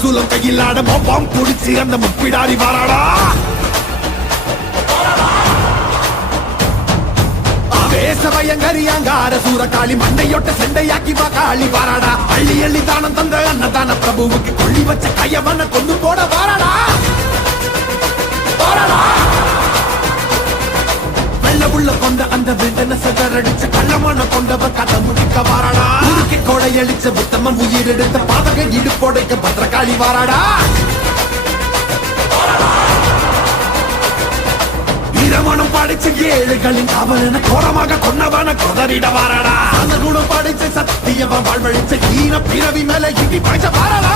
சூலம் கையில் ஆட பாம் குடிச்சு அந்த முப்பிடாரி வாராடா பயங்கரியாங்கார சூரகாளி மண்டையொட்ட செண்டையாக்கி காளி வாராடா அள்ளி அள்ளி தானம் தந்த அன்னதான பிரபுவுக்கு கொள்ளி வச்ச கையவன கொண்டு போட வாராடா வெள்ள உள்ள கொண்ட அந்த விண்டன சதறடிச்ச கள்ளமான கொண்டவ கதை முடிக்க வாராடா உருக்கி கொடையடிச்ச புத்தமன் உயிர் எடுத்த பாதக இடுப்போடைக்க பத்திரகாளி வாராடா வீரமணம் படிச்ச ஏழுகளின் அவன கோரமாக கொன்னவன கொதறிட வாராடா அந்த குணம் படிச்ச சத்தியவன் வாழ்வழிச்ச ஈன பிறவி மேல இடி பாய்ச்ச வாராடா